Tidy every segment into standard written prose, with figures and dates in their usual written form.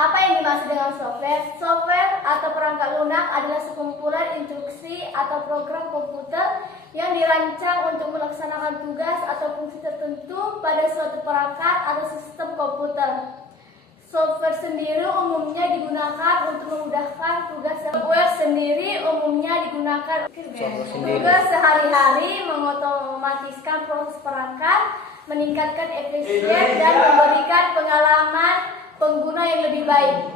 Apa yang dimaksud dengan software? Software atau perangkat lunak adalah sekumpulan instruksi atau program komputer yang dirancang untuk melaksanakan tugas atau fungsi tertentu pada suatu perangkat atau sistem komputer. Software sendiri umumnya digunakan untuk memudahkan tugas tugas sehari-hari, mengotomatiskan proses perangkat, meningkatkan efisien dan memberikan pengalaman pengguna yang lebih baik.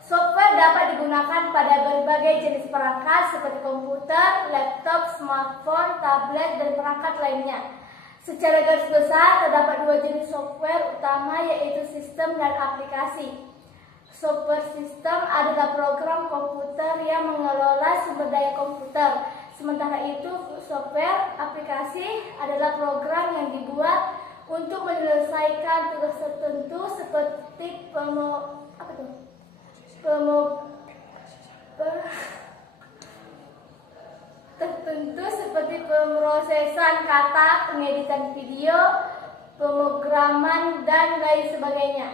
Software dapat digunakan pada berbagai jenis perangkat seperti komputer, laptop, smartphone, tablet, dan perangkat lainnya. Secara garis besar, terdapat dua jenis software utama, yaitu sistem dan aplikasi. Software sistem adalah program komputer yang mengelola sumber daya komputer. Sementara itu, software aplikasi adalah program yang dibuat untuk menyelesaikan tugas tertentu seperti pemrosesan kata, pengeditan video, pemrograman, dan lain sebagainya.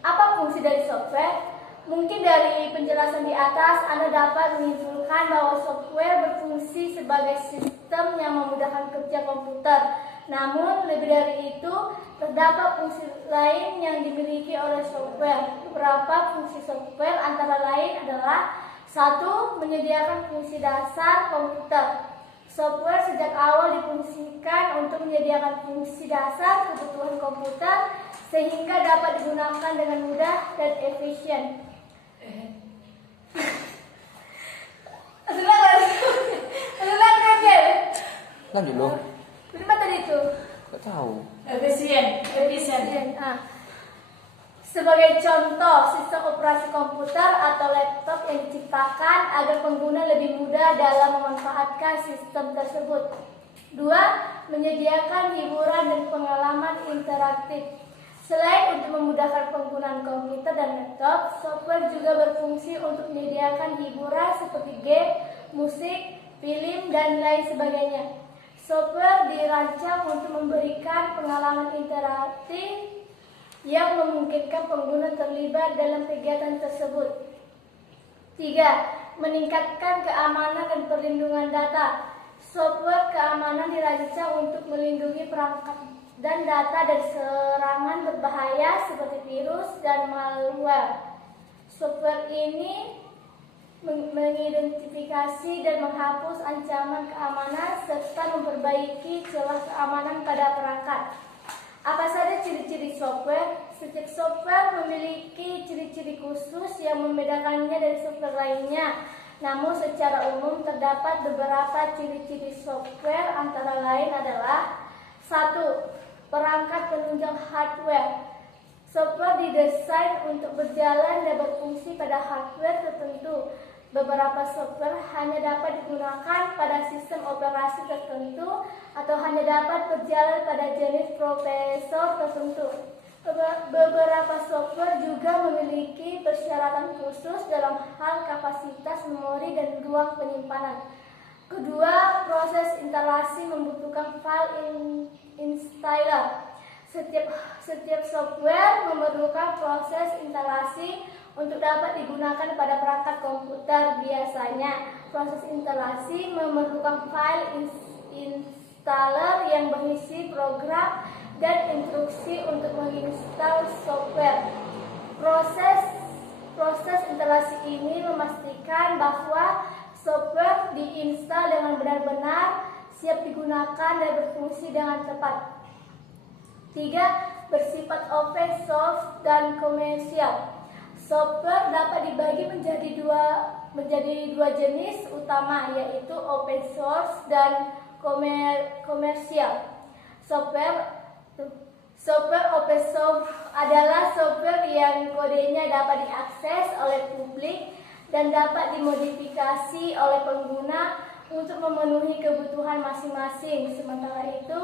Apa fungsi dari software? Mungkin dari penjelasan di atas Anda dapat menyimpulkan bahwa software berfungsi sebagai sistem yang memudahkan kerja komputer. Namun lebih dari itu, terdapat fungsi lain yang dimiliki oleh software. Beberapa fungsi software antara lain adalah: 1. Menyediakan fungsi dasar komputer. Software sejak awal difungsikan untuk menyediakan fungsi dasar kebutuhan komputer sehingga dapat digunakan dengan mudah dan efisien. Lanjut loh. Berapa tadi itu? Gak tahu. Efisien. Sebagai contoh, sistem operasi komputer atau laptop yang diciptakan agar pengguna lebih mudah dalam memanfaatkan sistem tersebut. 2. Menyediakan hiburan dan pengalaman interaktif. Selain untuk memudahkan penggunaan komputer dan laptop, software juga berfungsi untuk menyediakan hiburan seperti game, musik, film, dan lain sebagainya. Software dirancang untuk memberikan pengalaman interaktif yang memungkinkan pengguna terlibat dalam kegiatan tersebut. 3. Meningkatkan keamanan dan perlindungan data. Software keamanan dirancang untuk melindungi perangkat dan data dari serangan berbahaya seperti virus dan malware. Software ini mengidentifikasi dan menghapus ancaman keamanan serta memperbaiki celah keamanan pada perangkat. Apa saja ciri-ciri software? Setiap software memiliki ciri-ciri khusus yang membedakannya dari software lainnya. Namun secara umum terdapat beberapa ciri-ciri software antara lain adalah: 1. Perangkat penunjang hardware. Software didesain untuk berjalan dan berfungsi pada hardware tertentu. Beberapa software hanya dapat digunakan pada sistem operasi tertentu atau hanya dapat berjalan pada jenis prosesor tertentu. Beberapa software juga memiliki persyaratan khusus dalam hal kapasitas memori dan ruang penyimpanan. Kedua, proses instalasi membutuhkan file installer. Setiap software memerlukan proses instalasi untuk dapat digunakan pada perangkat komputer. Biasanya, proses instalasi memerlukan file installer yang berisi program dan instruksi untuk menginstal software. Proses instalasi ini memastikan bahwa software diinstal dengan benar-benar siap digunakan dan berfungsi dengan tepat. 3. Bersifat open source dan komersial. Software dapat dibagi menjadi dua jenis utama, yaitu open source dan komersial. Software open source adalah software yang kodenya dapat diakses oleh publik dan dapat dimodifikasi oleh pengguna untuk memenuhi kebutuhan masing-masing. Sementara itu,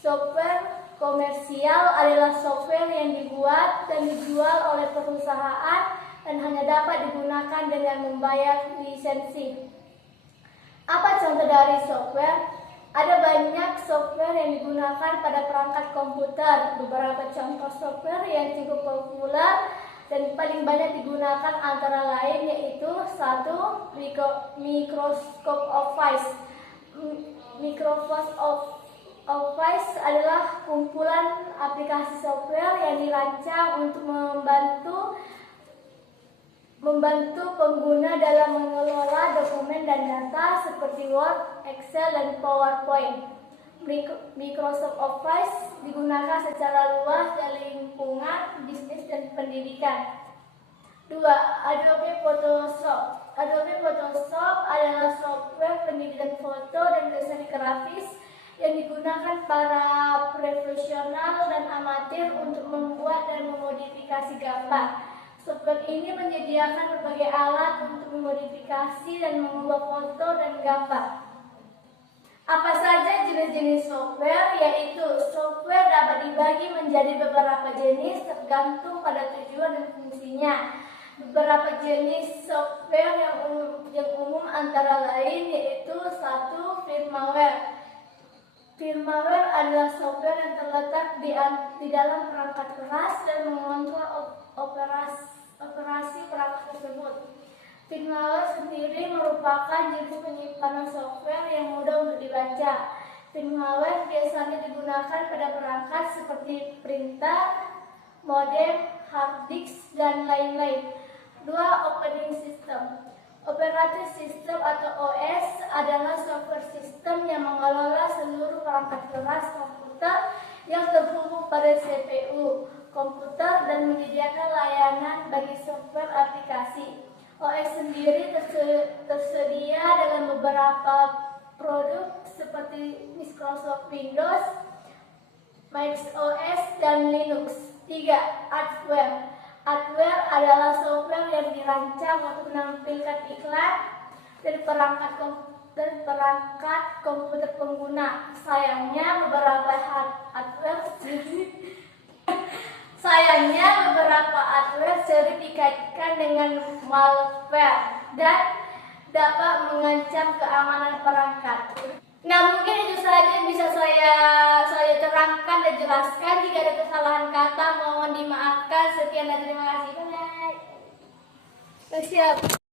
software komersial adalah software yang dibuat dan dijual oleh perusahaan dan hanya dapat digunakan dengan membayar lisensi. Apa contoh dari software? Ada banyak software yang digunakan pada perangkat komputer. Beberapa contoh software yang cukup populer dan paling banyak digunakan antara lain yaitu 1. Microsoft Office. Microsoft Office adalah kumpulan aplikasi software yang dirancang untuk membantu pengguna dalam mengelola dokumen dan data seperti Word, Excel, dan PowerPoint. Microsoft Office digunakan secara luas dalam lingkungan bisnis dan pendidikan. 2. Adobe Photoshop. Adobe Photoshop adalah software penedikan foto dan desain grafis yang digunakan para profesional dan amatir untuk membuat dan memodifikasi gambar. Software ini menyediakan berbagai alat untuk memodifikasi dan mengubah foto dan gambar. Apa saja jenis-jenis software? Yaitu software dapat dibagi menjadi beberapa jenis tergantung pada tujuan dan fungsinya. Beberapa jenis software yang umum antara lain yaitu 1. Firmware. Firmware adalah software yang terletak di dalam perangkat keras dan mengontrol operasi perangkat tersebut. Firmware sendiri merupakan jenis penyimpanan software yang mudah untuk dibaca. Firmware biasanya digunakan pada perangkat seperti printer, modem, hard disk, dan lain-lain. 2. Operating System. Operating System atau OS adalah software sistem yang mengelola seluruh perangkat keras komputer yang terhubung pada CPU komputer dan menyediakan layanan bagi software aplikasi. OS sendiri tersedia dalam beberapa produk seperti Microsoft Windows, Mac OS, dan Linux. 3. Hardware. Hardware adalah software yang dirancang untuk menampilkan iklan dari perangkat komputer pengguna. Sayangnya beberapa hardware sering dikaitkan dengan malware dan dapat mengancam keamanan perangkat. Nah, mungkin itu saja yang bisa saya terangkan dan jelaskan. Jika ada kesalahan kata mohon dimaafkan. Sekian dan terima kasih. Bye. Siap.